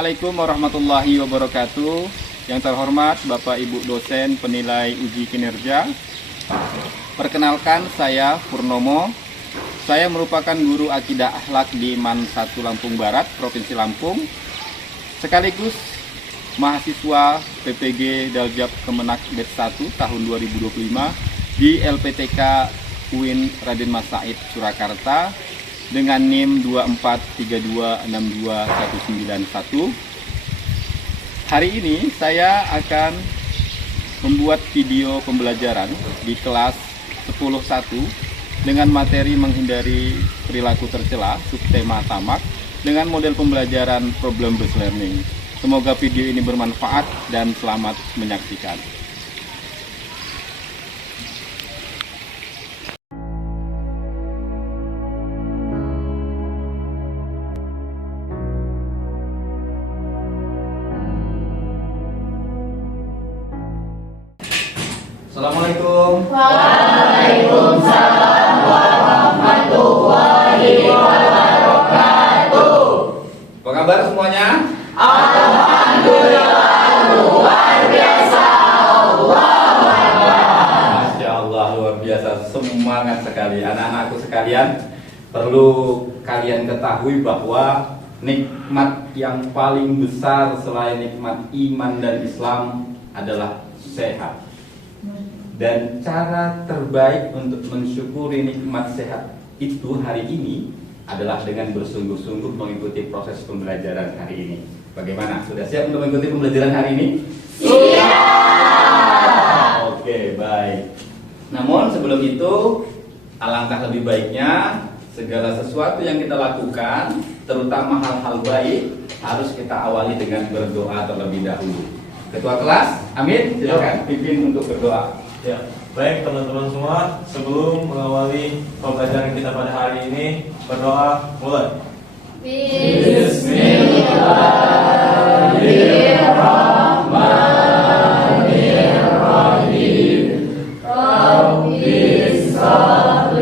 Assalamualaikum warahmatullahi wabarakatuh. Yang terhormat Bapak Ibu dosen penilai uji kinerja. Perkenalkan, saya Purnomo. Saya merupakan guru akidah akhlak di MAN 1 Lampung Barat, Provinsi Lampung. Sekaligus mahasiswa PPG Daljab Kemenak Batch 1 tahun 2025 di LPTK UIN Raden Mas Said Surakarta dengan NIM 243262191. Hari ini saya akan membuat video pembelajaran di kelas 10.1 dengan materi menghindari perilaku tercela, subtema tamak, dengan model pembelajaran problem based learning. Semoga video ini bermanfaat dan selamat menyaksikan. Assalamualaikum. Waalaikumsalam warahmatullahi wabarakatuh. Apa kabar semuanya? Alhamdulillah, luar biasa. Allahu Akbar. Masya Allah, luar biasa. Semangat sekali anak-anakku sekalian. Perlu kalian ketahui bahwa nikmat yang paling besar selain nikmat iman dan Islam adalah sehat. Dan cara terbaik untuk mensyukuri nikmat sehat itu hari ini adalah dengan bersungguh-sungguh mengikuti proses pembelajaran hari ini. Bagaimana? Sudah siap untuk mengikuti pembelajaran hari ini? Siap. Oke, baik. Namun sebelum itu, alangkah lebih baiknya segala sesuatu yang kita lakukan, terutama hal-hal baik, harus kita awali dengan berdoa terlebih dahulu. Ketua kelas, Amin, silakan pimpin untuk berdoa. Ya, baik teman-teman semua, sebelum mengawali pembelajaran kita pada hari ini, berdoa mulai. Bismillahirrahmanirrahim. Rabbis shrah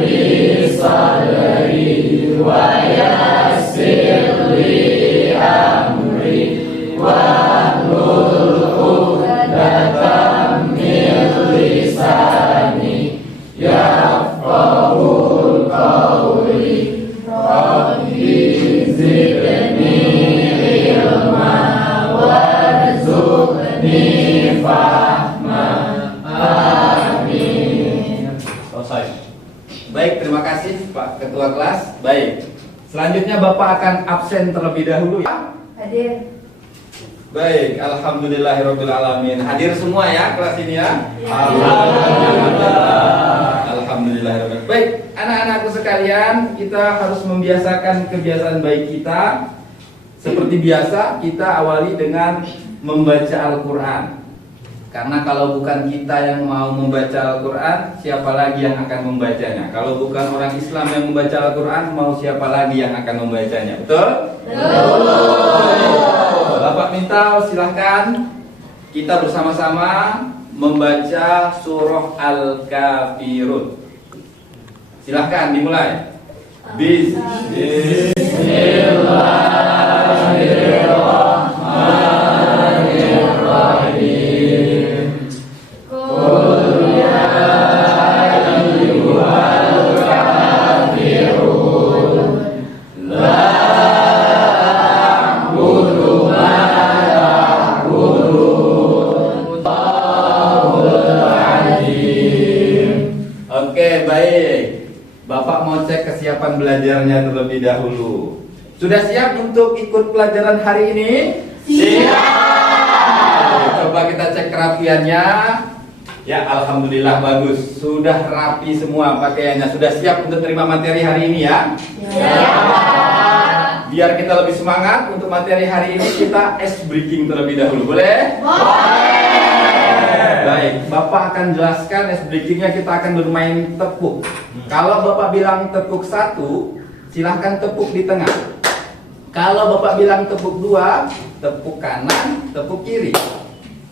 sadri wa yassir li amri wahlul 'uqdatam min lisani yafqahul qawli. Rabbi zidni ilma warzuqni fahma. Amin. Selesai. Baik, terima kasih Pak Ketua kelas. Baik, selanjutnya Bapak akan absen terlebih dahulu ya. Hadir. Baik, alhamdulillahirabbil alamin. Hadir semua ya kelas ini ya. Alhamdulillahirabbil. Baik, anak-anakku sekalian, kita harus membiasakan kebiasaan baik kita. Seperti biasa, kita awali dengan membaca Al-Qur'an. Karena kalau bukan kita yang mau membaca Al-Quran, siapa lagi yang akan membacanya? Kalau bukan orang Islam yang membaca Al-Quran, mau siapa lagi yang akan membacanya? Betul? Betul. Bapak minta silahkan kita bersama-sama membaca surah Al-Kafirun. Silahkan dimulai. Bismillahirrahmanirrahim. Oke, baik. Bapak mau cek kesiapan belajarnya terlebih dahulu. Sudah siap untuk ikut pelajaran hari ini? Siap. Coba kita cek kerapiannya. Ya, alhamdulillah bagus. Sudah rapi semua pakaiannya. Sudah siap untuk terima materi hari ini ya? Siap. Biar kita lebih semangat untuk materi hari ini, kita ice breaking terlebih dahulu. Boleh? Baik, Bapak akan jelaskan ice breakingnya. Kita akan bermain tepuk. Kalau Bapak bilang tepuk 1, silahkan tepuk di tengah. Kalau Bapak bilang tepuk 2, tepuk kanan, tepuk kiri.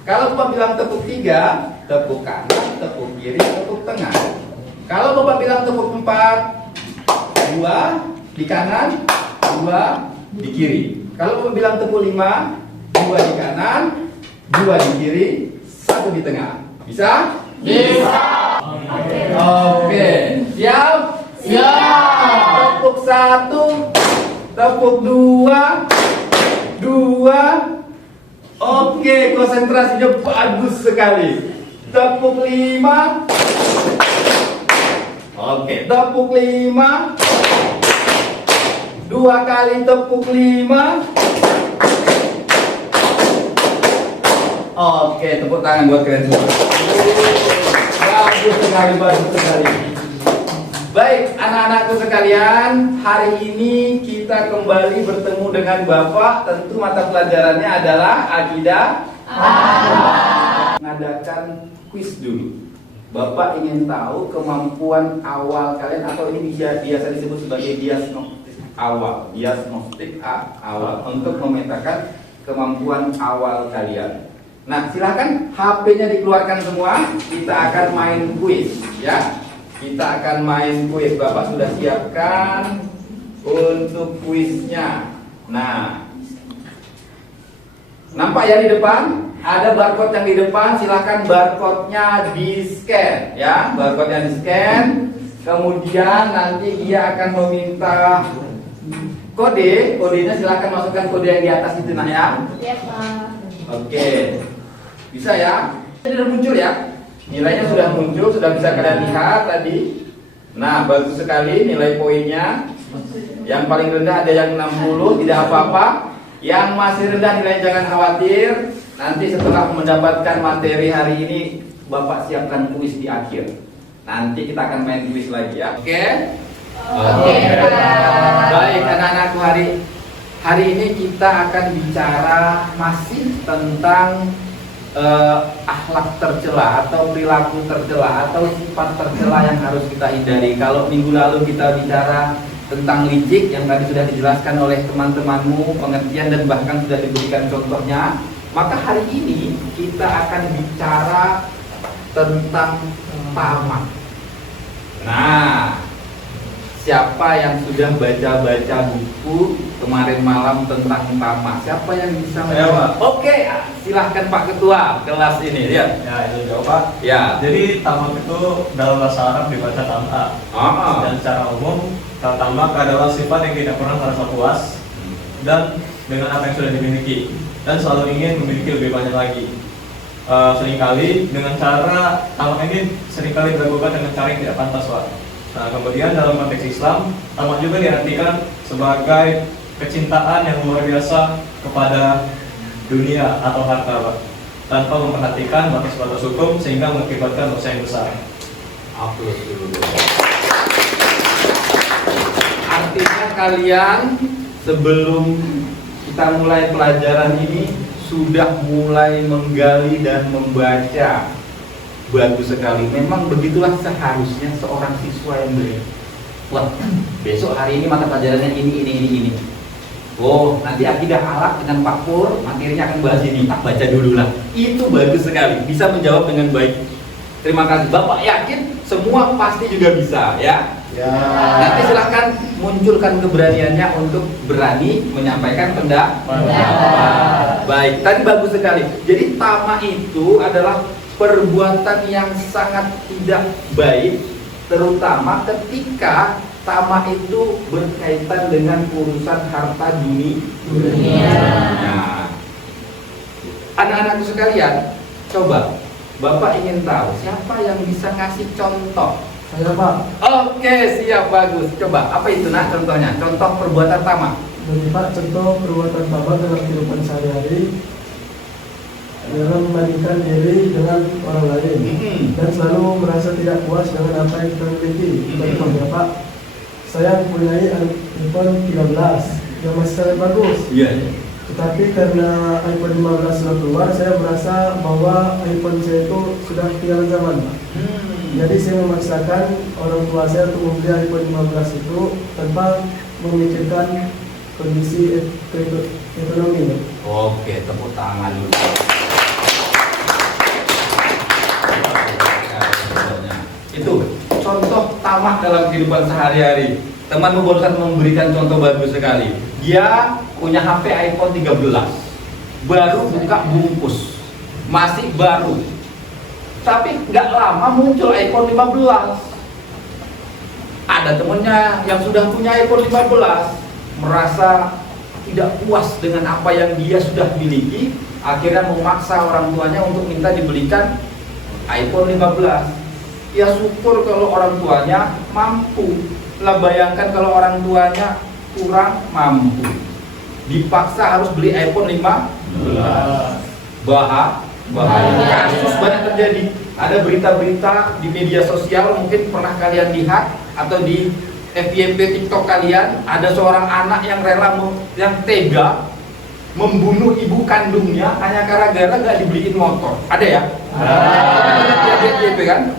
Kalau Bapak bilang tepuk 3, tepuk kanan, tepuk kiri, tepuk tengah. Kalau Bapak bilang tepuk 4, 2 di kanan, 2 di kiri. Kalau mau bilang tepuk 5, 2 di kanan, 2 di kiri, 1 di tengah. Bisa? Bisa. Oke, siap? Siap. Tepuk 1, tepuk 2, 2. Oke, konsentrasinya bagus sekali. Tepuk 5. Oke, tepuk 5. 2 kali tepuk 5. Oke, tepuk tangan buat kalian semua. Bagus sekali, bagus sekali. Baik, anak-anakku sekalian, hari ini kita kembali bertemu dengan Bapak. Tentu mata pelajarannya adalah akidah. Mengadakan kuis dulu. Bapak ingin tahu kemampuan awal kalian, atau ini biasa disebut sebagai diagnostik awal. Diagnostik awal untuk memetakan kemampuan awal kalian. Nah, silahkan HP-nya dikeluarkan semua. Kita akan main kuis, ya. Kita akan main kuis. Bapak sudah siapkan untuk kuisnya. Nah, nampak ya di depan? Ada barcode yang di depan. Silahkan barcode-nya di-scan, ya. Barcode-nya di-scan. Kemudian nanti dia akan meminta kode. Kodenya silahkan masukkan kode yang di atas itu, nah ya. Ya, Pak. Oke. Bisa ya? Ini sudah muncul ya? Nilainya sudah muncul, sudah bisa kalian lihat tadi. Nah, bagus sekali nilai poinnya. Yang paling rendah ada yang 60, tidak apa-apa. Yang masih rendah nilai jangan khawatir. Nanti setelah mendapatkan materi hari ini, Bapak siapkan kuis di akhir. Nanti kita akan main kuis lagi ya. Oke? Oke, Pak. Baik, anak-anakku, hari ini kita akan bicara masih tentang akhlak tercela atau perilaku tercela atau sifat tercela yang harus kita hindari. Kalau minggu lalu kita bicara tentang licik yang tadi sudah dijelaskan oleh teman-temanmu, pengertian dan bahkan sudah diberikan contohnya, maka hari ini kita akan bicara tentang tamak. Nah, siapa yang sudah baca-baca buku kemarin malam tentang tamak? Siapa yang bisa menjawab? Oke, silahkan Pak Ketua kelas ini. Lihat. Ya, itu jawab Pak. Ya. Jadi tamak itu dalam bahasa Arab dibaca tamak. Dan secara umum tamak adalah sifat yang tidak pernah merasa puas dan dengan apa yang sudah dimiliki dan selalu ingin memiliki lebih banyak lagi. Seringkali dengan cara tamak ini seringkali dilakukan dengan cara yang tidak pantas, Pak. Nah, kemudian dalam konteks Islam, tamak juga diartikan sebagai kecintaan yang luar biasa kepada dunia atau harta, Pak, tanpa memperhatikan batas-batas hukum sehingga mengakibatkan dosa yang besar. Artinya kalian sebelum kita mulai pelajaran ini sudah mulai menggali dan membaca. Bagus sekali. Memang begitulah seharusnya seorang siswa yang belajar. Wah, besok hari ini mata pelajarannya ini. Oh, nanti akidah Arab dengan Pak Pur, materinya akan bahas ini. Tak baca dulu lah. Itu bagus sekali. Bisa menjawab dengan baik. Terima kasih. Bapak yakin semua pasti juga bisa, ya? Ya. Nanti silahkan munculkan keberaniannya untuk berani menyampaikan pendapat. Baik, tadi bagus sekali. Jadi tamak itu adalah perbuatan yang sangat tidak baik, terutama ketika tamak itu berkaitan dengan urusan harta dunia. Nah, anak-anakku sekalian, coba Bapak ingin tahu siapa yang bisa ngasih contoh? Saya Pak. Oke, siap, bagus. Coba, apa itu nah contohnya? Contoh perbuatan tamak. Jadi Pak, contoh perbuatan tamak dalam kehidupan sehari-hari dalam membandingkan diri dengan orang lain dan selalu merasa tidak puas dengan apa yang kita miliki. Contohnya Pak, saya mempunyai iPhone 13 yang masih sangat bagus. Iya. Tetapi karena iPhone 15 sudah keluar, saya merasa bahwa iPhone saya itu sudah ketinggalan zaman, Pak. Jadi saya memaksakan orang tua saya untuk membeli iPhone 15 itu tanpa memikirkan kondisi ekonomi, Pak. Oke, tepuk tangan dulu. Itu contoh tamak dalam kehidupan sehari-hari. Temanmu barusan memberikan contoh bagus sekali. Dia punya HP iPhone 13, baru buka bungkus, masih baru. Tapi nggak lama muncul iPhone 15. Ada temennya yang sudah punya iPhone 15, merasa tidak puas dengan apa yang dia sudah miliki, akhirnya memaksa orang tuanya untuk minta dibelikan iPhone 15. Ya syukur kalau orang tuanya mampu. Lah bayangkan kalau orang tuanya kurang mampu, dipaksa harus beli iPhone 15. Bahaya. Kasus banyak terjadi. Ada berita-berita di media sosial, mungkin pernah kalian lihat, atau di FYP TikTok kalian, ada seorang anak yang rela yang tega membunuh ibu kandungnya hanya gara-gara gak dibeliin motor. Ada ya? Ada FYP kan?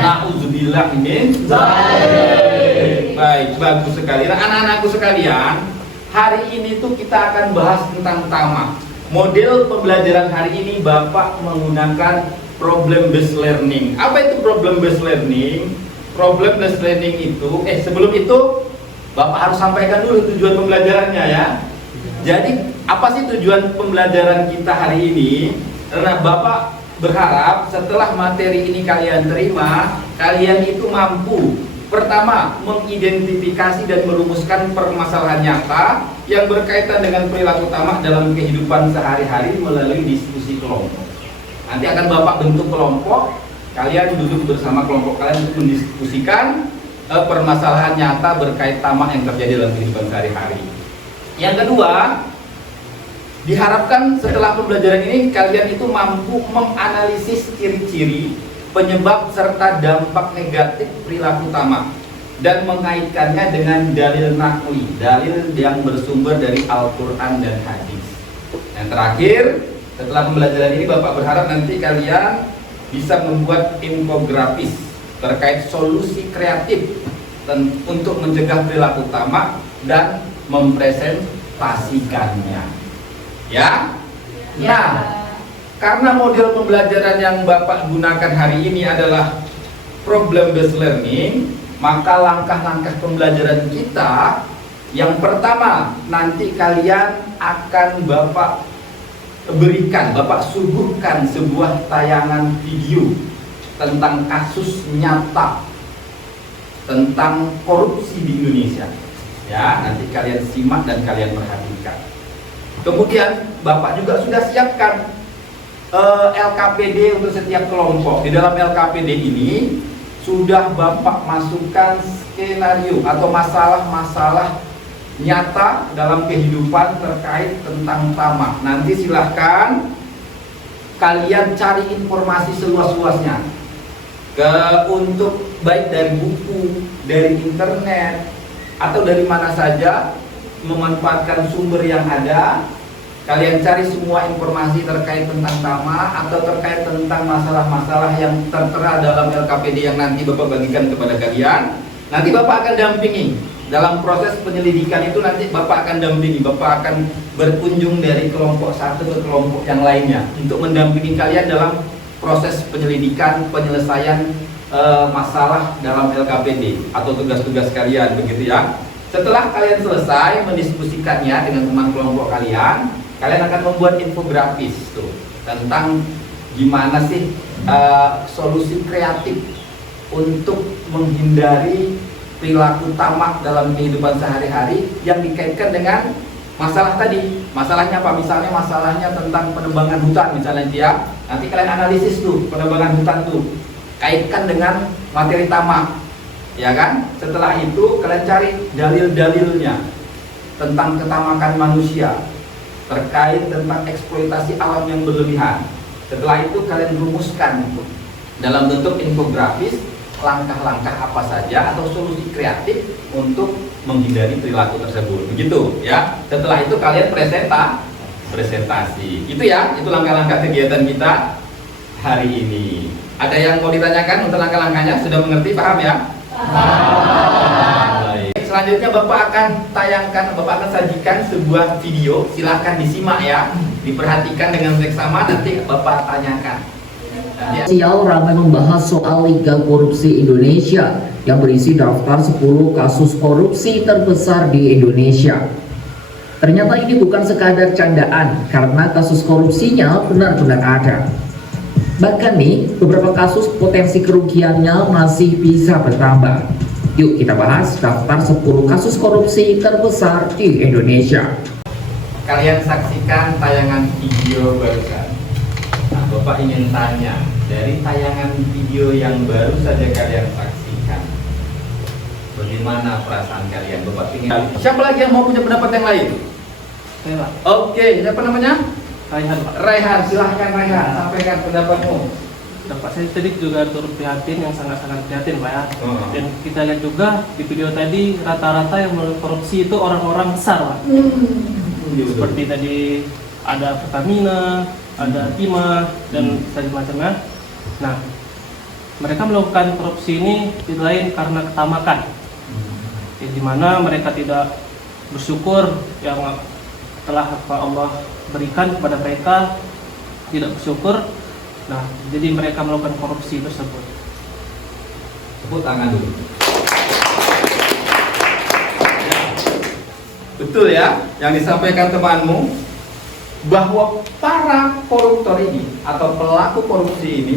Na'udzubillah min dzalik. Baik, bagus sekali. Nah, anak-anakku sekalian, hari ini tuh kita akan bahas tentang tamak. Model pembelajaran hari ini Bapak menggunakan problem based learning. Apa itu problem based learning? Problem based learning itu, sebelum itu Bapak harus sampaikan dulu tujuan pembelajarannya ya. Jadi apa sih tujuan pembelajaran kita hari ini? Karena Bapak berharap setelah materi ini kalian terima, kalian itu mampu pertama mengidentifikasi dan merumuskan permasalahan nyata yang berkaitan dengan perilaku tamak dalam kehidupan sehari-hari melalui diskusi kelompok. Nanti akan Bapak bentuk kelompok, kalian duduk bersama kelompok kalian untuk mendiskusikan permasalahan nyata berkait tamak yang terjadi dalam kehidupan sehari-hari. Yang kedua, diharapkan setelah pembelajaran ini kalian itu mampu menganalisis ciri-ciri, penyebab serta dampak negatif perilaku tamak dan mengaitkannya dengan dalil naqli, dalil yang bersumber dari Al-Quran dan hadis. Yang terakhir, setelah pembelajaran ini Bapak berharap nanti kalian bisa membuat infografis terkait solusi kreatif untuk mencegah perilaku tamak dan mempresentasikannya. Ya? Nah, karena model pembelajaran yang Bapak gunakan hari ini adalah problem based learning, maka langkah-langkah pembelajaran kita yang pertama nanti kalian akan Bapak berikan, Bapak suguhkan sebuah tayangan video tentang kasus nyata tentang korupsi di Indonesia. Ya, nanti kalian simak dan kalian perhatikan. Kemudian Bapak juga sudah siapkan LKPD untuk setiap kelompok. Di dalam LKPD ini sudah Bapak masukkan skenario atau masalah-masalah nyata dalam kehidupan terkait tentang tamak. Nanti silahkan kalian cari informasi seluas-luasnya untuk baik dari buku, dari internet, atau dari mana saja, memanfaatkan sumber yang ada. Kalian cari semua informasi terkait tentang tamak atau terkait tentang masalah-masalah yang tertera dalam LKPD yang nanti Bapak bagikan kepada kalian. Nanti Bapak akan dampingi dalam proses penyelidikan itu. Nanti Bapak akan dampingi, Bapak akan berkunjung dari kelompok satu ke kelompok yang lainnya untuk mendampingi kalian dalam proses penyelidikan, penyelesaian masalah dalam LKPD atau tugas-tugas kalian, begitu ya. Setelah kalian selesai mendiskusikannya dengan teman kelompok kalian, kalian akan membuat infografis tuh tentang gimana sih solusi kreatif untuk menghindari perilaku tamak dalam kehidupan sehari-hari yang dikaitkan dengan masalah tadi. Masalahnya apa? Misalnya masalahnya tentang penebangan hutan misalnya dia. Nanti kalian analisis tuh penebangan hutan tuh, kaitkan dengan materi tamak, ya kan? Setelah itu kalian cari dalil-dalilnya tentang ketamakan manusia, terkait tentang eksploitasi alam yang berlebihan. Setelah itu kalian rumuskan dalam bentuk infografis langkah-langkah apa saja atau solusi kreatif untuk menghindari perilaku tersebut, begitu ya. Setelah itu kalian presentasi. Itu ya, itu langkah-langkah kegiatan kita hari ini. Ada yang mau ditanyakan untuk langkah-langkahnya? Sudah mengerti, paham ya? Baik. Selanjutnya Bapak akan tayangkan, Bapak akan sajikan sebuah video. Silahkan disimak ya, diperhatikan dengan seksama. Nanti Bapak tanyakan. Sosial ramai membahas soal Liga Korupsi Indonesia yang berisi daftar 10 kasus korupsi terbesar di Indonesia. Ternyata ini bukan sekadar candaan karena kasus korupsinya benar-benar ada. Bahkan nih, beberapa kasus potensi kerugiannya masih bisa bertambah. Yuk kita bahas daftar 10 kasus korupsi terbesar di Indonesia. Kalian saksikan tayangan video barusan. Nah, Bapak ingin tanya, dari tayangan video yang baru saja kalian saksikan, bagaimana perasaan kalian? Bapak ingin. Siapa lagi yang mau punya pendapat yang lain? Saya, Pak. Oke, siapa namanya? Raihan, Pak. Raihan, silahkan Raihan, sampaikan pendapatmu. Dapat saya tadi juga turut prihatin, yang sangat-sangat prihatin, Pak ya. Dan Hmm. kita lihat juga di video tadi rata-rata yang melakukan korupsi itu orang-orang besar, Pak. Seperti tadi ada Pertamina, ada Timah, dan tadi macamnya. Nah, mereka melakukan korupsi ini tidak lain karena ketamakan, di mana mereka tidak bersyukur yang telah Allah berikan kepada mereka, tidak bersyukur. Nah, jadi mereka melakukan korupsi tersebut. Tepuk tangan dulu. Betul ya, yang disampaikan temanmu, bahwa para koruptor ini atau pelaku korupsi ini,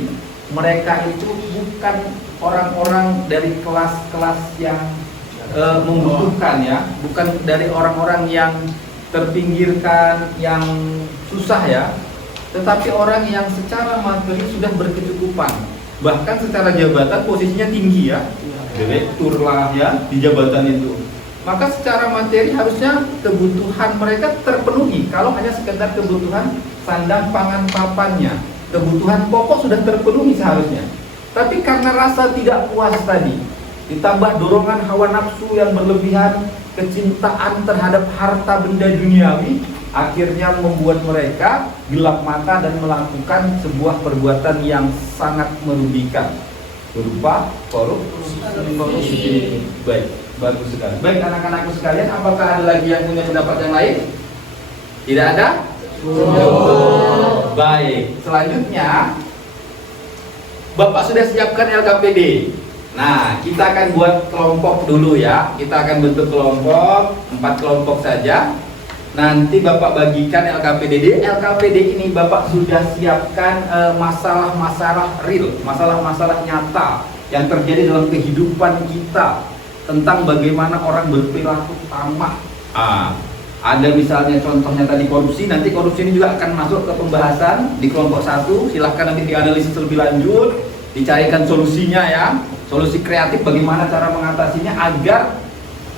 mereka itu bukan orang-orang dari kelas-kelas yang membutuhkan ya, bukan dari orang-orang yang terpinggirkan, yang susah ya, tetapi orang yang secara materi sudah berkecukupan, bahkan secara jabatan posisinya tinggi ya, direktur lah ya di jabatan itu. Maka secara materi harusnya kebutuhan mereka terpenuhi. Kalau hanya sekedar kebutuhan sandang pangan papannya, kebutuhan pokok sudah terpenuhi seharusnya. Tapi karena rasa tidak puas tadi, ditambah dorongan hawa nafsu yang berlebihan, kecintaan terhadap harta benda duniawi, akhirnya membuat mereka gelap mata dan melakukan sebuah perbuatan yang sangat merugikan berupa korupsi. Baik, bagus sekali. Baik anak-anakku sekalian, apakah ada lagi yang punya pendapat yang lain? Tidak ada? Baik, selanjutnya Bapak sudah siapkan LKPD. Nah, kita akan buat kelompok dulu ya. Kita akan bentuk kelompok, 4 kelompok saja. Nanti Bapak bagikan LKPD. Di LKPD ini Bapak sudah siapkan masalah-masalah real, masalah-masalah nyata yang terjadi dalam kehidupan kita, tentang bagaimana orang berperilaku tamak. Ada misalnya contohnya tadi korupsi. Nanti korupsi ini juga akan masuk ke pembahasan di kelompok 1. Silahkan nanti dianalisis lebih lanjut, dicarikan solusinya ya, solusi kreatif bagaimana cara mengatasinya agar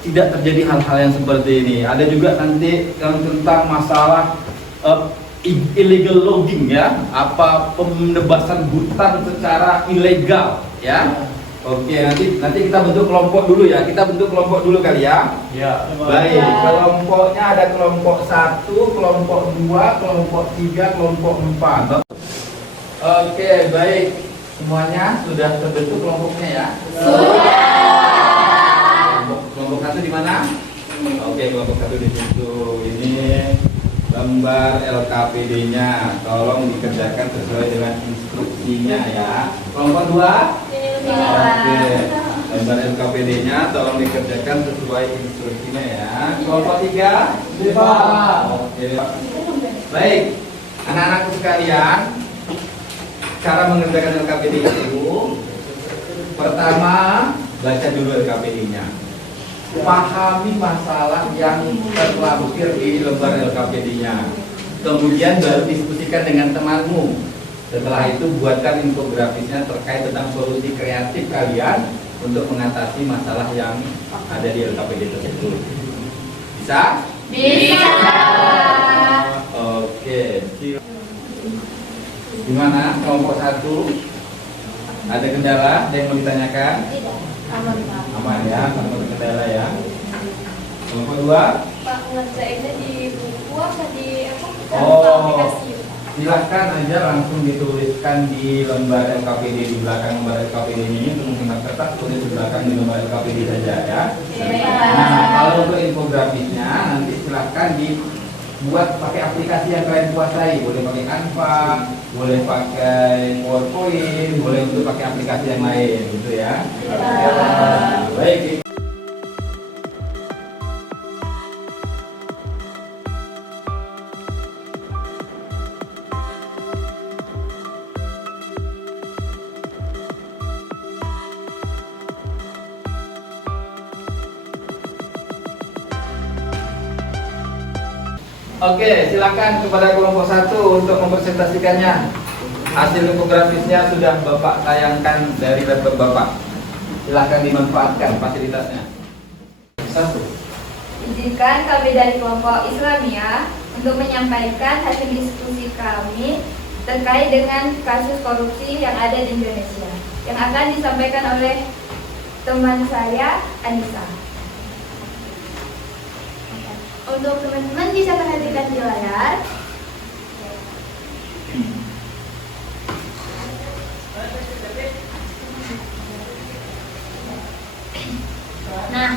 tidak terjadi hal-hal yang seperti ini. Ada juga nanti yang tentang masalah illegal logging ya, apa penebasan hutan secara ilegal ya. Oke, nanti kita bentuk kelompok dulu ya. Kita bentuk kelompok dulu kali ya. Ya. Baik, kelompoknya ada kelompok 1, kelompok 2, kelompok 3, kelompok 4. Oke, baik. Semuanya sudah terbentuk kelompoknya ya? Kelompok 1 di mana? Oke, kelompok 1 di situ. Ini lembar LKPD-nya. Tolong dikerjakan sesuai dengan instruksinya ya. Kelompok 2? Oke, lembar LKPD-nya tolong dikerjakan sesuai instruksinya ya. Kelompok 3? Oke. Baik, anak-anakku sekalian, cara mengerjakan LKPD itu, pertama baca dulu LKPD-nya. Pahami masalah yang terlampir di lembar LKPD-nya. Kemudian baru diskusikan dengan temanmu. Setelah itu buatkan infografisnya terkait tentang solusi kreatif kalian untuk mengatasi masalah yang ada di LKPD tersebut. Bisa? Bisa. Oke. Gimana kelompok 1? Ada kendala? Ada yang mau ditanyakan? Tidak. Aman, Pak. Aman ya, tanpa ada kendala ya. Kelompok 2? Pak, ngerjainnya di buku apa di apa? Oh. Aplikasi. Silahkan aja langsung dituliskan di lembar LKPD, di belakang lembar LKPD ini untuk menghemat kertas, tulis di belakang di lembar LKPD saja ya. Iya. Nah, kalau untuk infografisnya nanti silahkan buat pakai aplikasi yang kalian kuasai. Boleh pakai Canva, boleh pakai PowerPoint, boleh untuk pakai aplikasi yang lain, gitu ya. Baik. Oke, silakan kepada kelompok 1 untuk mempresentasikannya. Hasil infografisnya sudah Bapak tayangkan dari laptop Bapak. Silakan dimanfaatkan fasilitasnya. 1. Izinkan kami dari kelompok Islamiyah untuk menyampaikan hasil diskusi kami terkait dengan kasus korupsi yang ada di Indonesia yang akan disampaikan oleh teman saya, Anissa. Untuk teman-teman bisa perhatikan di layar. Nah,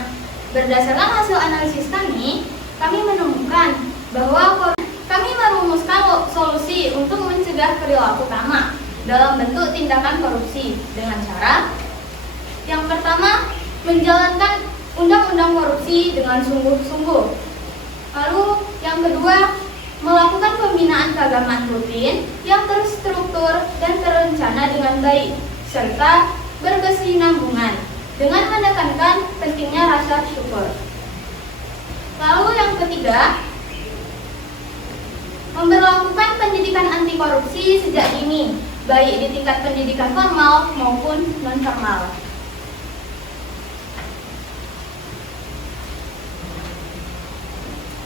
berdasarkan hasil analisis kami menemukan bahwa kami merumuskan solusi untuk mencegah perilaku tamak dalam bentuk tindakan korupsi dengan cara yang pertama, menjalankan undang-undang korupsi dengan sungguh-sungguh. Lalu yang kedua, melakukan pembinaan keagamaan rutin yang terstruktur dan terencana dengan baik, serta berkesinambungan dengan menekankan pentingnya rasa syukur. Lalu yang ketiga, memberlakukan pendidikan anti korupsi sejak dini, baik di tingkat pendidikan formal maupun non-formal.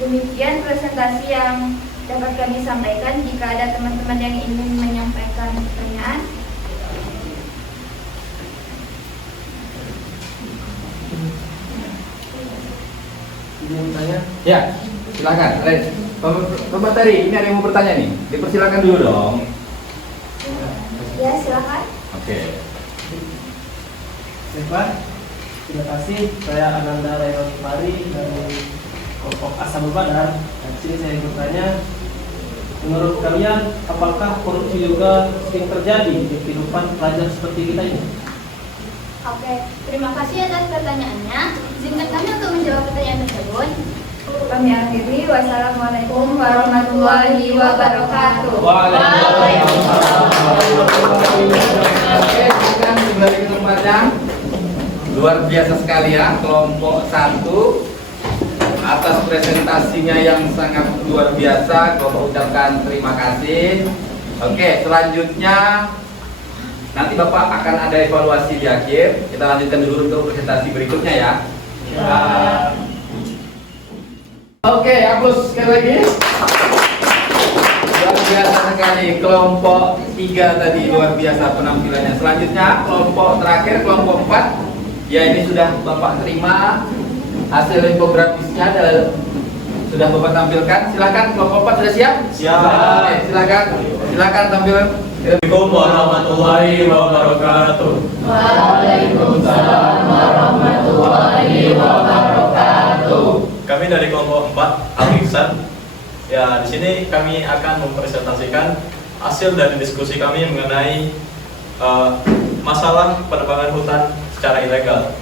Demikian presentasi yang dapat kami sampaikan. Jika ada teman-teman yang ingin menyampaikan pertanyaan. Ingin bertanya? Ya, silakan. Bapak tadi, ini ada yang mau bertanya nih. Dipersilakan dulu dong. Ya, silakan. Oke. Baik, terima kasih. Saya Ananda Rayron Mari dari kelompok Ashabul Badar. Di sini saya bertanya, menurut kalian apakah korupsi juga sering terjadi di kehidupan pelajar seperti kita ini? Oke, terima kasih atas pertanyaannya. Izinkan kami untuk menjawab pertanyaan tersebut. Kami akhiri. Wassalamualaikum warahmatullahi wabarakatuh. Waalaikumsalam. Oke, silakan kembali ke tempatnya. Luar biasa sekali ya, kelompok 1 atas presentasinya yang sangat luar biasa. Bapak ucapkan terima kasih. Oke, selanjutnya nanti Bapak akan ada evaluasi di akhir. Kita lanjutkan dulu untuk presentasi berikutnya ya. Oke, hapus sekali lagi. Luar biasa sekali, kelompok 3 tadi luar biasa penampilannya. Selanjutnya kelompok terakhir, kelompok 4. Ya, ini sudah Bapak terima hasil infografisnya sudah Bapak tampilkan. Silakan kelompok 4 sudah siap? Siap. Oke, silakan tampilkan. Assalamualaikum warahmatullahi wabarakatuh. Waalaikumsalam warahmatullahi wabarakatuh. Kami dari kelompok 4 Al-Ihsan. Ya, di sini kami akan mempresentasikan hasil dari diskusi kami mengenai masalah penebangan hutan secara ilegal.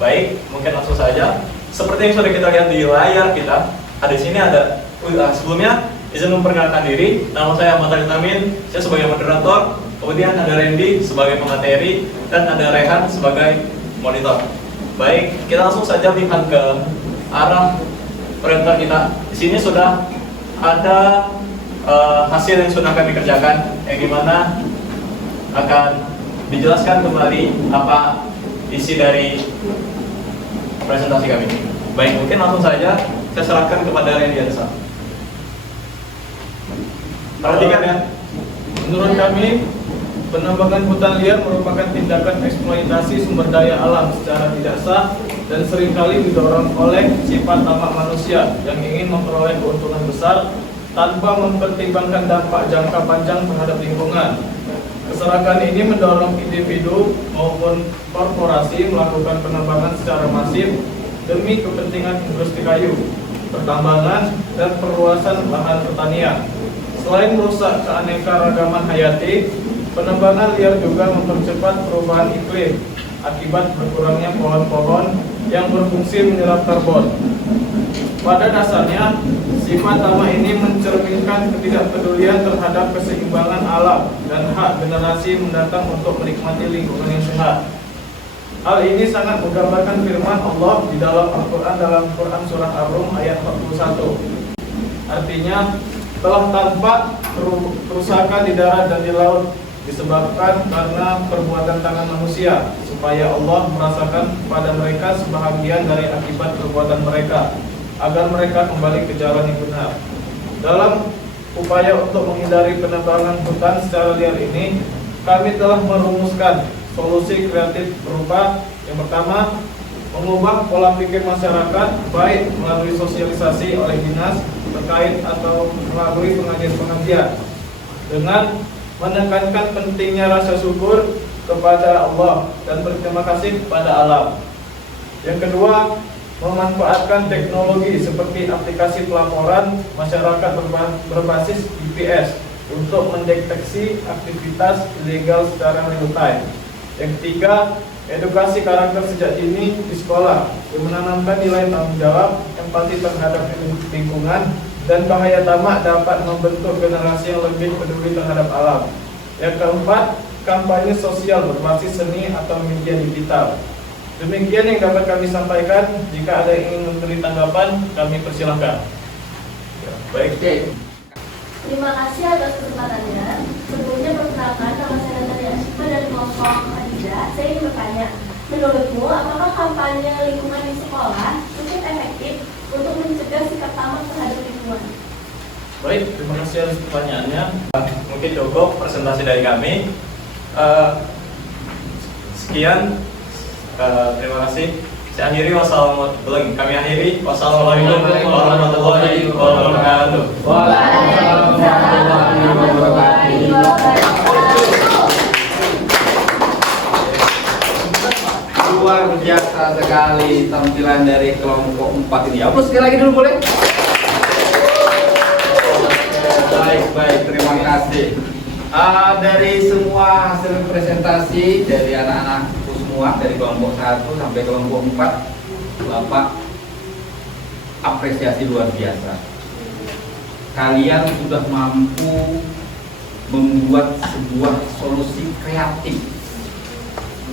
Baik, mungkin langsung saja. Seperti yang sudah kita lihat di layar kita, di sini ada sebelumnya izin memperkenalkan diri. Nama saya Ahmad Ali Tamin, saya sebagai moderator. Kemudian ada Randy sebagai pemateri dan ada Rehan sebagai monitor. Baik, kita langsung saja lihat ke arah presenter kita. Di sini sudah ada hasil yang sudah kami kerjakan, yang dimana akan dijelaskan kembali apa isi dari presentasi kami. Baik, mungkin langsung saja saya serahkan kepada Randy Ansa. Perhatikan ya. Menurut kami, penambangan hutan liar merupakan tindakan eksploitasi sumber daya alam secara tidak sah dan seringkali didorong oleh sifat tamak manusia yang ingin memperoleh keuntungan besar tanpa mempertimbangkan dampak jangka panjang terhadap lingkungan. Keserakan ini mendorong individu maupun korporasi melakukan penambangan secara masif demi kepentingan industri kayu. pertambangan, dan perluasan lahan pertanian. Selain merusak keanekaragaman hayati, penebangan liar juga mempercepat perubahan iklim akibat berkurangnya pohon-pohon yang berfungsi menyerap karbon. Pada dasarnya, sifat tamak ini mencerminkan ketidakpedulian terhadap keseimbangan alam dan hak generasi mendatang untuk menikmati lingkungan yang sehat. Hal ini sangat menggambarkan firman Allah di dalam Al-Quran dalam Quran Surah Ar-Rum ayat 41. Artinya, telah tampak kerusakan di darat dan di laut disebabkan karena perbuatan tangan manusia, supaya Allah merasakan pada mereka sebahagian dari akibat perbuatan mereka, agar mereka kembali ke jalan yang benar. Dalam upaya untuk menghindari penebangan hutan secara liar ini, kami telah merumuskan solusi kreatif berupa yang pertama, mengubah pola pikir masyarakat baik melalui sosialisasi oleh dinas terkait atau melalui pengajian-pengajian dengan menekankan pentingnya rasa syukur kepada Allah dan berterima kasih kepada alam. Yang kedua, memanfaatkan teknologi seperti aplikasi pelaporan masyarakat berbasis GPS untuk mendeteksi aktivitas ilegal secara real time. Yang ketiga, edukasi karakter sejak dini di sekolah yang menanamkan nilai tanggung jawab, empati terhadap lingkungan, dan bahaya tamak dapat membentuk generasi yang lebih peduli terhadap alam. Yang keempat, kampanye sosial berbasis seni atau media digital. Demikian yang dapat kami sampaikan. Jika ada yang ingin memberi tanggapan, kami persilahkan. Ya, baik. Terima kasih atas kesempatannya. Sebelumnya perkenalkan, nama saya Natalia Asyifa dari kelompok Adida. Saya ingin bertanya, menurutmu apakah kampanye lingkungan di sekolah cukup efektif untuk mencegah sikap tamak terhadap lingkungan? Baik, terima kasih atas pertanyaannya. Mungkin cukup presentasi dari kami. Sekian. Terima kasih. Saya akhiri. Kami akhiri. Wassalamualaikum warahmatullahi wabarakatuh. Waalaikumsalam warahmatullahi wabarakatuh. Luar biasa sekali tampilan dari kelompok 4 ini. Hapus sekali lagi dulu boleh? Baik, terima kasih. Dari semua hasil presentasi dari anak-anakku semua dari kelompok 1 sampai kelompok 4, Bapak apresiasi luar biasa. Kalian sudah mampu membuat sebuah solusi kreatif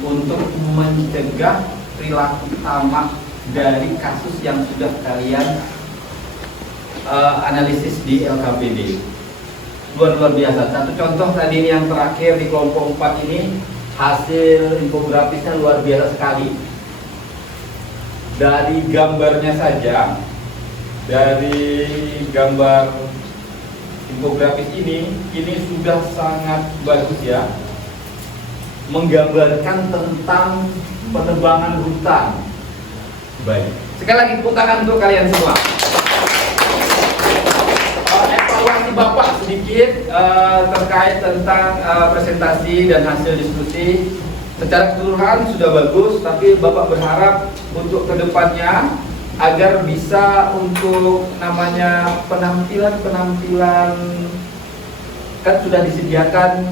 untuk mencegah perilaku tamak dari kasus yang sudah kalian analisis di LKPD. Luar biasa. Satu contoh tadi yang terakhir di kelompok 4 ini, hasil infografisnya luar biasa sekali. Dari gambarnya saja, dari gambar infografis ini sudah sangat bagus ya, menggambarkan tentang penebangan hutan. Baik, sekali lagi tepuk tangan untuk kalian semua. Evaluasi Bapak sedikit terkait tentang presentasi dan hasil diskusi. Secara keseluruhan sudah bagus, tapi Bapak berharap untuk kedepannya agar bisa untuk namanya penampilan kan sudah disediakan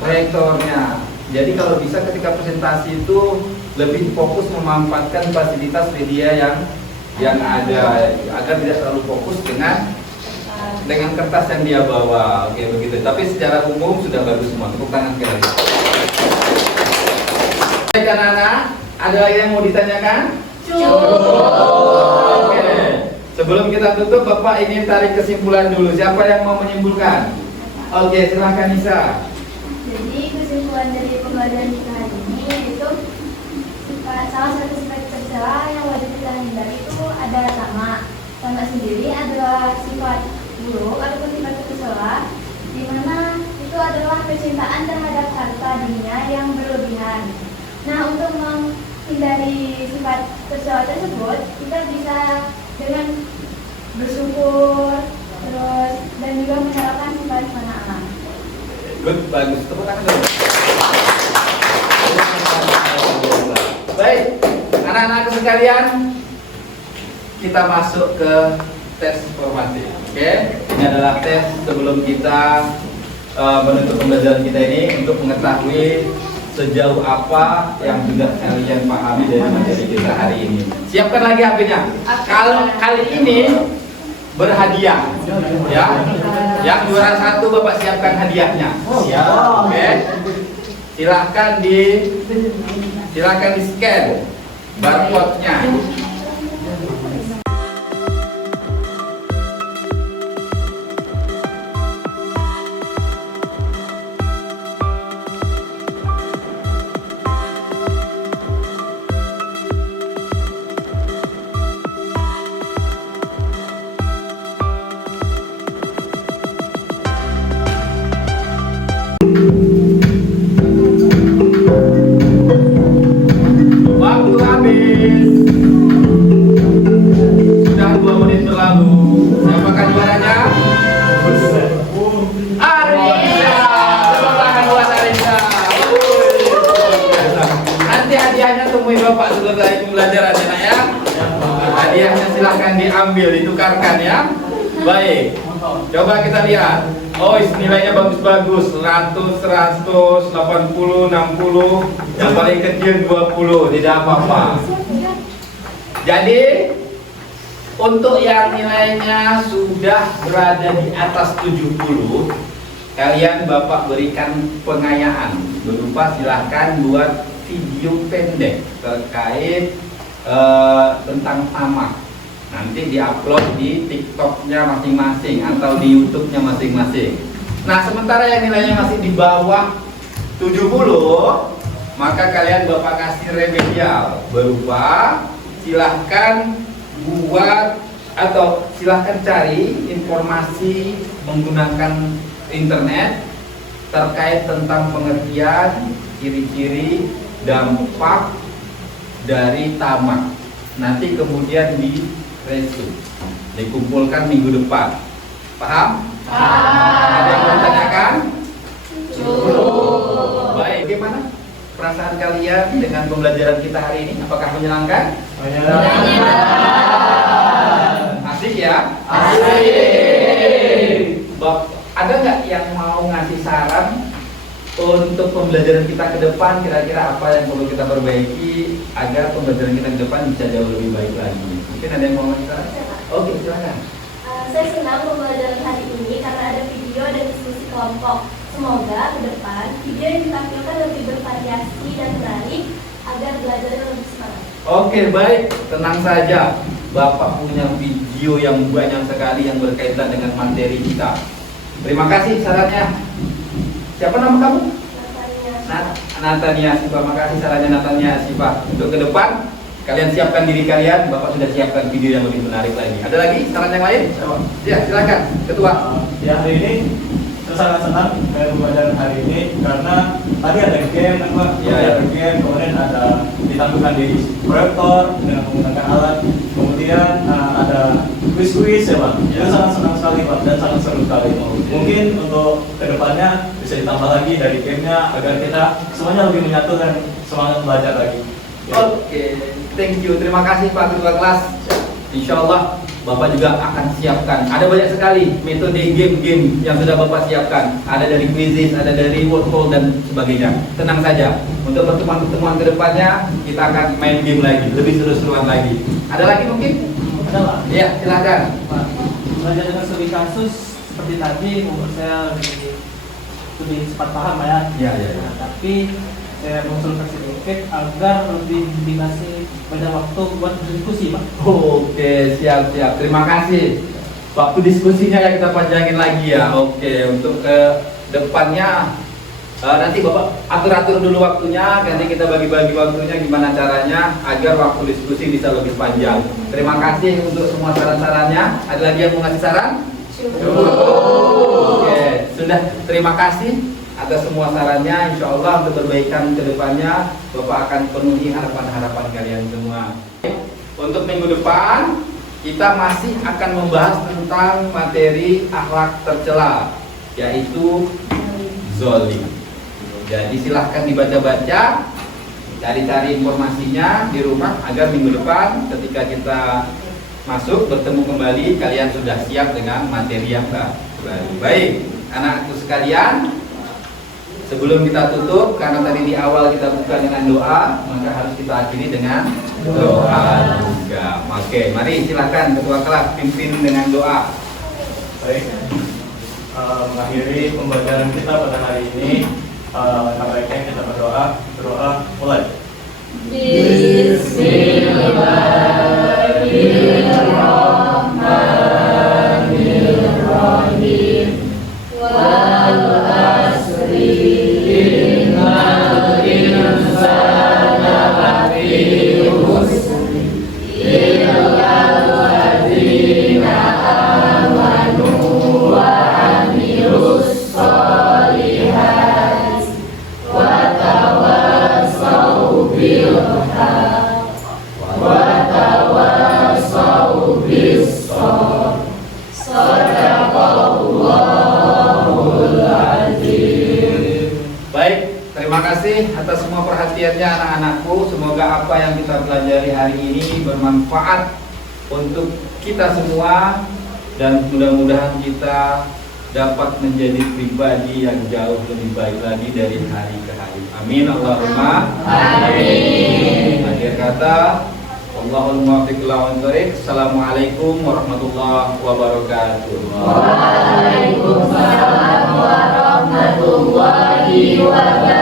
proyektornya. Jadi kalau bisa ketika presentasi itu lebih fokus memanfaatkan fasilitas media yang ada agar tidak terlalu fokus dengan kertas yang dia bawa. Oke, begitu. Tapi secara umum sudah bagus semua. Tepuk tangan sekali lagi. Baik, anak-anak, ada lagi yang mau ditanyakan? Oke. Sebelum kita tutup, Bapak ingin tarik kesimpulan dulu. Siapa yang mau menyimpulkan? Oke, silahkan Nisa. Jadi kesimpulan dari pembelajaran kita hari ini yaitu salah satu sifat tercela yang wajib kita hindari itu ada tamak. Tamak sendiri adalah sifat buruk ataupun sifat tercela, di mana itu adalah kecintaan terhadap harta dunia yang berlebihan. Nah, untuk menghindari sifat tercela tersebut, kita bisa dengan bersyukur, terus dan juga menerapkan sifat mana alam. Good, bagus. Tepuk tangan dulu. Baik, anak-anak sekalian, kita masuk ke tes formatif. Oke, ini adalah tes sebelum kita menutup pembelajaran kita ini untuk mengetahui sejauh apa yang sudah kalian pahami dari materi kita hari ini. Siapkan lagi HP-nya. Kalau kali ini berhadiah, ya. Yang juara 1 Bapak siapkan hadiahnya. Siap. Oke. Silahkan di scan barcode-nya. Waktu habis. Sudah 2 menit berlalu. Siapakah juaranya? Arisa. Tepuk tangan buat Arisa. Nanti hadiahnya temui Bapak selesai pembelajaran ya, Nak, ya. Hadiahnya silahkan diambil, ditukarkan ya. Baik. Coba kita lihat. Oh, nilainya bagus-bagus. 100, 100, 80, 60. Yang paling kecil 20. Tidak apa-apa. Jadi untuk yang nilainya sudah berada di atas 70, kalian Bapak berikan pengayaan berupa silahkan buat video pendek terkait tentang tamak. Nanti diupload di TikTok-nya masing-masing atau di YouTube-nya masing-masing. Nah, sementara yang nilainya masih di bawah 70, maka kalian Bapak kasih remedial berupa silahkan buat atau silahkan cari informasi menggunakan internet terkait tentang pengertian, ciri-ciri, dampak dari tamak. Nanti kemudian dikumpulkan minggu depan. Paham? Ada yang mau ditanyakan? Baik, bagaimana perasaan kalian dengan pembelajaran kita hari ini? Apakah menyenangkan? Asik ya? Asik. Ada nggak yang mau ngasih saran untuk pembelajaran kita ke depan? Kira-kira apa yang perlu kita perbaiki agar pembelajaran kita ke depan bisa jauh lebih baik lagi? Mungkin ada yang mau ngasih saran? Oke, silakan. Saya senang pembelajaran hari ini karena ada video dan diskusi kelompok. Semoga ke depan video yang ditampilkan lebih bervariasi dan menarik agar belajarnya lebih semangat. Oke, baik. Tenang saja. Bapak punya video yang banyak sekali yang berkaitan dengan materi kita. Terima kasih sarannya. Siapa nama kamu? Natania Siva. Makasih sarannya Natania Siva. Untuk ke depan kalian siapkan diri kalian. Bapak sudah siapkan video yang lebih menarik lagi. Ada lagi saran yang lain? Ya, silakan Ketua. Ya, hari ini saya sangat senang dengan pembelajaran hari ini karena tadi ada game kan Pak? Ya, ada game, kemudian ada ditampilkan di proyektor dengan menggunakan alat, kemudian ada quiz-quiz ya Pak. Itu sangat senang sekali Pak dan sangat seru sekali. Mungkin untuk kedepannya bisa ditambah lagi dari gamenya agar kita semuanya lebih menyatu dan semangat belajar lagi. Oke, thank you. Terima kasih Pak Ketua Kelas. Insya Allah Bapak juga akan siapkan. Ada banyak sekali metode game-game yang sudah Bapak siapkan. Ada dari quizzes, ada dari word call dan sebagainya. Tenang saja. Untuk pertemuan-pertemuan kedepannya kita akan main game lagi, lebih seru-seruan lagi. Ada lagi mungkin? Ada Pak. Iya, silakan. Pak, belajar dengan studi kasus seperti tadi menurut saya lebih cepat paham ya. Iya, iya. Nah, tapi saya mengusulkan sedikit agar lebih dikasih banyak waktu buat berdiskusi Pak. Oke, siap-siap. Terima kasih. Waktu diskusinya ya kita panjangin lagi ya. Oke, untuk ke depannya nanti Bapak atur-atur dulu waktunya. Nanti kita bagi-bagi waktunya gimana caranya agar waktu diskusi bisa lebih panjang. Terima kasih untuk semua saran-sarannya. Ada lagi yang mau ngasih saran? Oke, sudah. Terima kasih atas semua sarannya. Insya Allah untuk perbaikan kedepannya Bapak akan penuhi harapan-harapan kalian semua. Untuk minggu depan kita masih akan membahas tentang materi akhlak tercela, yaitu zolim. Jadi silahkan dibaca-baca, cari-cari informasinya di rumah agar minggu depan ketika kita masuk bertemu kembali, kalian sudah siap dengan materi yang baru. Baik, anak-anakku sekalian, sebelum kita tutup, karena tadi di awal kita buka dengan doa, maka harus kita akhiri dengan doa juga. Oke, mari silakan ketua kelas pimpin dengan doa. Baik, mengakhiri pembelajaran kita pada hari ini, baiknya kita berdoa. Berdoa mulai. Bismillahirrahmanirrahim. Wal asri innal insana lafi khusr illa alladzina amanu wa amilus sholihat wa tawassaw bil haqq wa tawassaw bis sabr. Shadaqallahul azim. Baik, terima kasih atas semua perhatiannya anak-anakku. Semoga apa yang kita pelajari hari ini bermanfaat untuk kita semua, dan mudah-mudahan kita dapat menjadi pribadi yang jauh lebih baik lagi dari hari ke hari. Amin Allahumma amin. Akhir kata, Allahul muwaffiq ila aqwamit. Assalamualaikum warahmatullahi wabarakatuh. Waalaikumsalam warahmatullahi wabarakatuh.